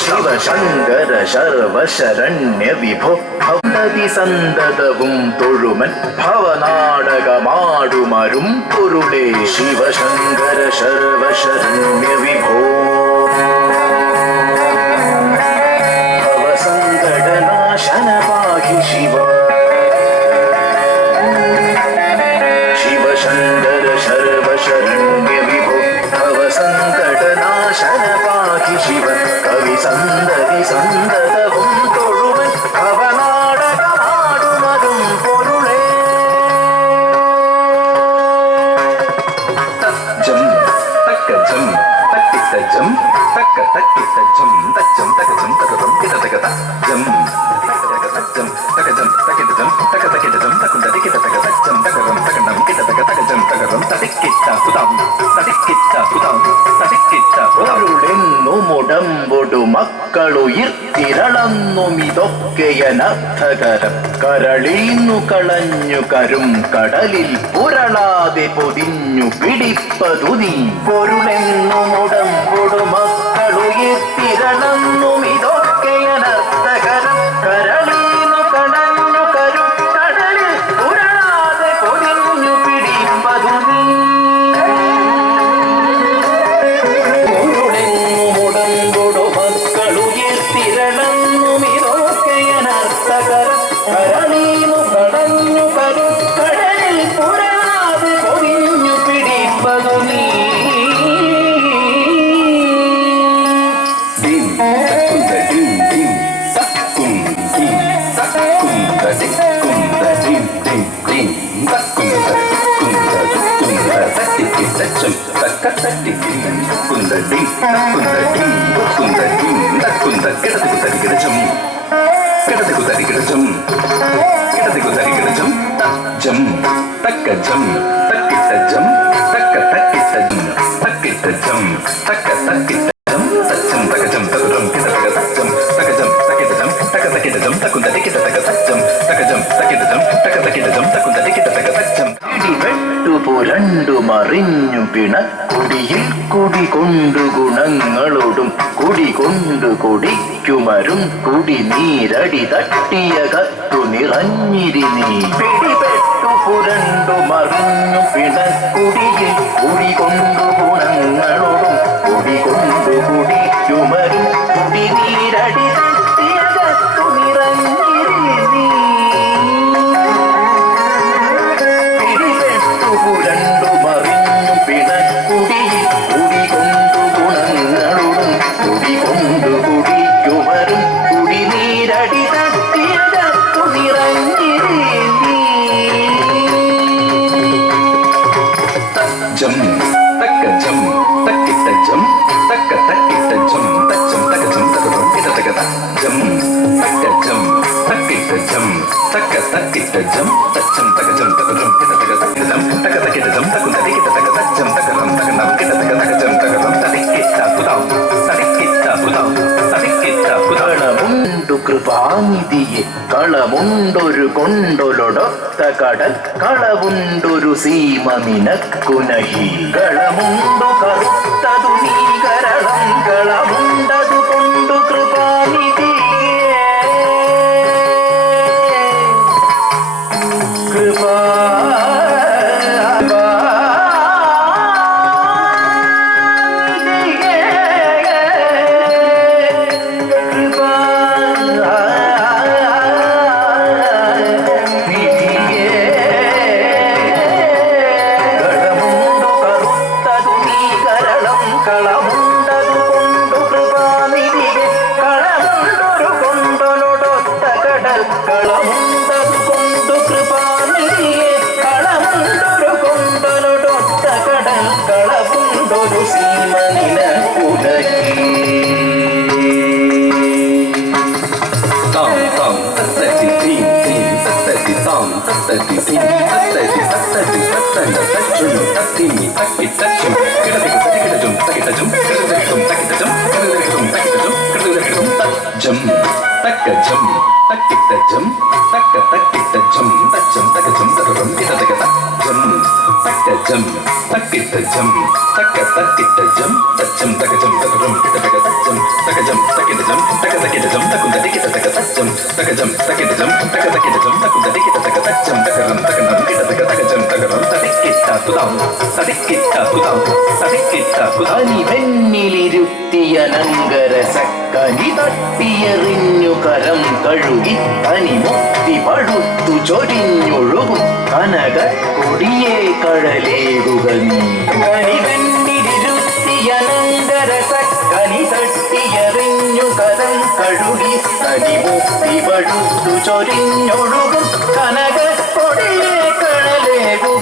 ശിവശങ്കര ശർവശരണ്യ വിഭോ ഭവതി സന്തതവും തൊഴുമൻ ഭവനാടകമാടുമരും പൊരുളേ ശിവശങ്കര ശർവശരണ്യ വിഭോ ഭവസങ്കടനാശന പാഹി ശിവ ശിവശങ്കര ശർവശരണ്യ വിഭോ ഭവസങ്കടനാശന പാഹി ശിവ കവി സന്തതി സന്തതവും തൊഴുവൻ ഭവനാടകമാടുമരും പൊരുളേ ജം തക്ക ജം തക്കിത്ത ജം തക്ക തക്കിത്ത ജം തച്ചം തക ജം തകരം കിത തക ജം തക തച്ചം തക ജം തകിത്ത ജം തക തകിത്ത ജം തകുന്ത കിത തക തച്ചം തകരം തകണം കിത തക തക ജം തകരം തടിക്കിത്ത കുതം തടിക്കിത്ത കുതം തടിക്കിത്ത പൊരുളെന്നു മുടമ്പൊടു മക്കളുയിർത്തിരളന്നുമിതൊക്കെയനർത്ഥകരം കരളീന്നു കളഞ്ഞു കരും കടലിൽ പുരളാതെ പൊതിഞ്ഞു പിടിപ്പതു നീ പൊരുളെന്നു മുടമ്പൊടു മക്കളുയിർത്തിരളന്നുമിതൊക്കെയനർത്ഥകരം കരളീന്നു കളഞ്ഞു കരും കടലിൽ പുരളാതെ പൊതിഞ്ഞു പിടിപ്പതു നീ പുരണ്ടു മറിഞ്ഞു പിണക്കുടിയിൽ കുടി കൊണ്ടു ഗുണങ്ങളോടും കുടി കൊണ്ടു കൊടിക്കുമരും കുടി നീരടി തട്ടിയ കത്തു നിറഞ്ഞിരി നീ പിടിപെട്ടു പുരണ്ടു മറിഞ്ഞു പിണക്കുടിയിൽ കുടി കൊണ്ടു ഗുണങ്ങളോടും കുടി കൊണ്ടു കുടിക്കുമരും കുടി നീരടി തട്ടിയ കത്തു നിറഞ്ഞിരി നീ പുരണ്ടു മറിഞ്ഞു പിണക്കുടിയിൽ കുടി കൊണ്ടു ഗുണങ്ങളോടും കുടി കൊണ്ടു കുടിക്കുമരും കുടി നീരടി തട്ടിയ കത്തു നിറഞ്ഞിരി നീ ജം തക്ക ജം തക്കിത്ത ജം തക്ക തക്കിത്ത ജം തച്ചം തക ജം തകരം കിത തക ജം തക്ക ജം തക്കിത്ത ജം തക്ക തക്കിത്ത ജം തച്ചം തക ജം തകരം കിത തക ജം തക തകിത്ത ജം തകുന്ത കിത തക ജം തകരം തകനം കിത തക ജം തകരം തടിക്കിത്ത കുതം തടിക്കിത്ത കുതം തടിക്കിത്ത കുതം കളമുണ്ടു കൃപാനിധിയെ കളമുണ്ടൊരു കൊണ്ടൊലൊടൊത്ത കടൽ കളവുണ്ടൊരു സീമ നിനക്കുനഹി കളമുണ്ടു കറുത്തതു നീ കരളം കളമുണ്ടതു കൊണ്ടു കൃപാനിധിയേ കൃപാ വെണ്ണിലിരുത്തിയനങ്കരസക്കനി തട്ടിയെറിഞ്ഞു കരം കഴുകി തനി മുക്തി പഴുത്തു ചൊരിഞ്ഞൊഴുകും കനക കൊടിയേ കഴലേകുക നീ വെണ്ണിലിരുത്തിയനങ്കരസക്കനി തട്ടിയെറിഞ്ഞു കരം കഴുകി തനി മുക്തി പഴുത്തു ചൊരിഞ്ഞൊഴുകും കനക കൊടിയേ കഴലേകുക